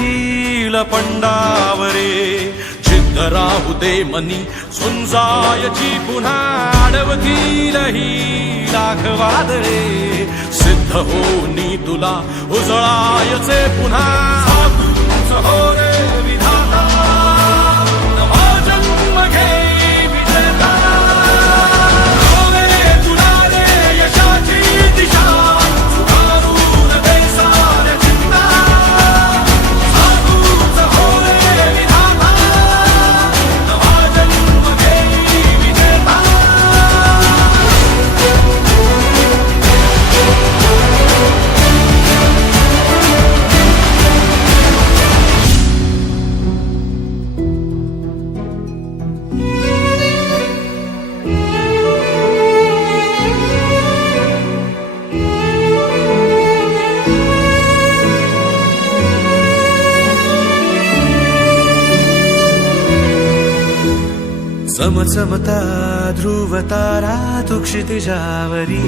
hill पंडावरे जिद्द राहू दे मनी झुंजायची पुन्हा अडवतील ही लाख वादळे सिद्ध होनी तुला उजळायचे पुन्हा साधूच हो रे विधाता नवा जन्म घे विजेता होवे तुला रे यशाची दिशा सुधारून दे साऱ्या चिंता साधूच हो रे विधाता नवा जन्म घे विजेता चमचमता ध्रुव तारा तू क्षितिजावरी